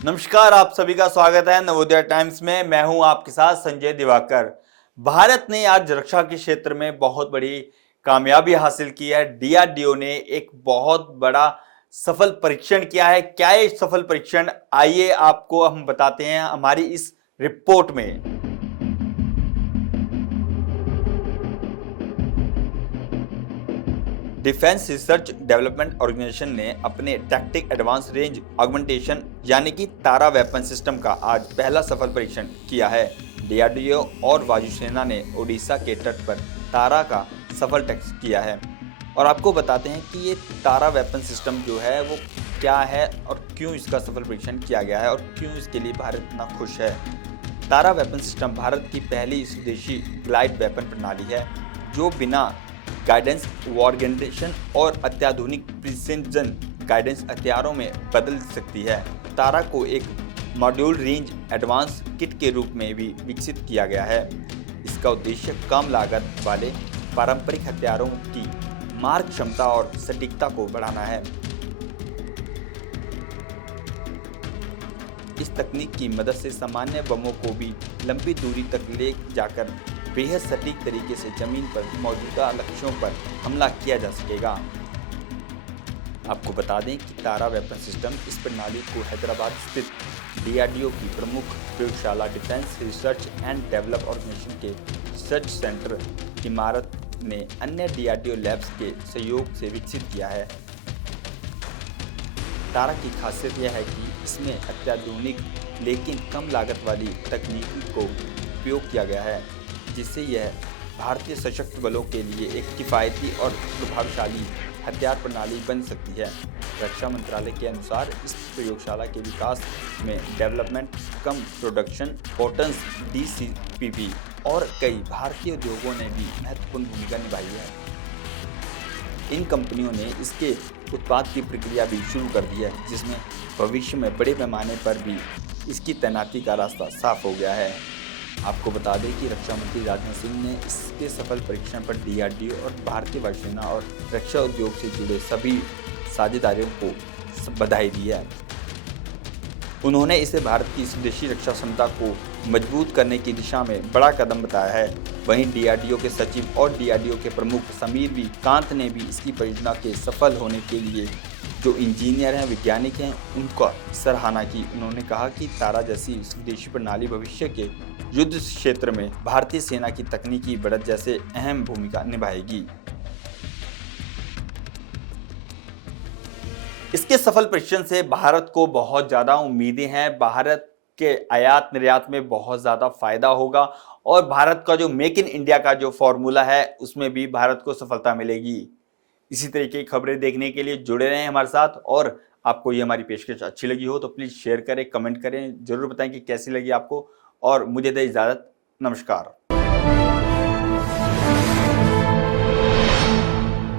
नमस्कार, आप सभी का स्वागत है नवोदय टाइम्स में। मैं हूं आपके साथ संजय दिवाकर। भारत ने आज रक्षा के क्षेत्र में बहुत बड़ी कामयाबी हासिल की है। डीआरडीओ ने एक बहुत बड़ा सफल परीक्षण किया है। क्या है सफल परीक्षण, आइए आपको हम बताते हैं हमारी इस रिपोर्ट में। डिफेंस रिसर्च डेवलपमेंट ऑर्गेनाइजेशन ने अपने टैक्टिक एडवांस रेंज ऑगमेंटेशन यानी कि तारा वेपन सिस्टम का आज पहला सफल परीक्षण किया है। डीआरडीओ और वायुसेना ने ओडिशा के तट पर तारा का सफल टेस्ट किया है। और आपको बताते हैं कि ये तारा वेपन सिस्टम जो है वो क्या है और क्यों इसका सफल परीक्षण किया गया है और क्यों इसके लिए भारत इतना खुश है। तारा वेपन सिस्टम भारत की पहली स्वदेशी ग्लाइड वेपन प्रणाली है जो बिना गाइडेंस ऑर्गेनाइजेशन और अत्याधुनिक प्रिसिजन गाइडेंस हथियारों में बदल सकती है। तारा को एक मॉड्यूल रेंज एडवांस किट के रूप में भी विकसित किया गया है। इसका उद्देश्य कम लागत वाले पारंपरिक हथियारों की मार क्षमता और सटीकता को बढ़ाना है। इस तकनीक की मदद से सामान्य बमों को भी लंबी दूरी तक ले जाकर बेहद सटीक तरीके से जमीन पर मौजूदा लक्ष्यों पर हमला किया जा सकेगा। आपको बता दें कि तारा वेपन सिस्टम इस प्रणाली को हैदराबाद स्थित डीआरडीओ की प्रमुख प्रयोगशाला defence research and develop organisation के रिसर्च सेंटर इमारत ने अन्य डीआरडीओ लैब्स के सहयोग से विकसित किया है। तारा की खासियत यह है कि इसमें अत्याधुनिक लेकिन कम लागत वाली तकनीक को उपयोग किया गया है, जिससे यह भारतीय सशस्त्र बलों के लिए एक किफ़ायती और प्रभावशाली हथियार प्रणाली बन सकती है। रक्षा मंत्रालय के अनुसार इस प्रयोगशाला के विकास में डेवलपमेंट कम प्रोडक्शन कॉटन्स डीसीपीवी और कई भारतीय उद्योगों ने भी महत्वपूर्ण भूमिका निभाई है। इन कंपनियों ने इसके उत्पाद की प्रक्रिया भी शुरू कर दी है, जिसमें भविष्य में बड़े पैमाने पर भी इसकी तैनाती का रास्ता साफ हो गया है। आपको बता दें कि रक्षा मंत्री राजनाथ सिंह ने इसके सफल परीक्षण पर डीआरडीओ और भारतीय वायुसेना और रक्षा उद्योग से जुड़े सभी साझेदारों को बधाई दी है। उन्होंने इसे भारत की स्वदेशी रक्षा क्षमता को मजबूत करने की दिशा में बड़ा कदम बताया है। वहीं डीआरडीओ के सचिव और डीआरडीओ के प्रमुख समीर वी कांत ने भी इसकी परियोजना के सफल होने के लिए जो इंजीनियर हैं, वैज्ञानिक हैं, उनका सराहना की। उन्होंने कहा कि तारा जैसी स्वदेशी प्रणाली भविष्य के युद्ध क्षेत्र में भारतीय सेना की तकनीकी बढ़त जैसे अहम भूमिका निभाएगी। इसके सफल परीक्षण से भारत को बहुत ज़्यादा उम्मीदें हैं। भारत के आयात निर्यात में बहुत ज़्यादा फायदा होगा और भारत का जो मेक इन इंडिया का जो फॉर्मूला है उसमें भी भारत को सफलता मिलेगी। इसी तरीके की खबरें देखने के लिए जुड़े रहें हमारे साथ। और आपको ये हमारी पेशकश अच्छी लगी हो तो प्लीज़ शेयर करें, कमेंट करें, ज़रूर बताएं कि कैसी लगी आपको। और मुझे दें इजाज़त। नमस्कार।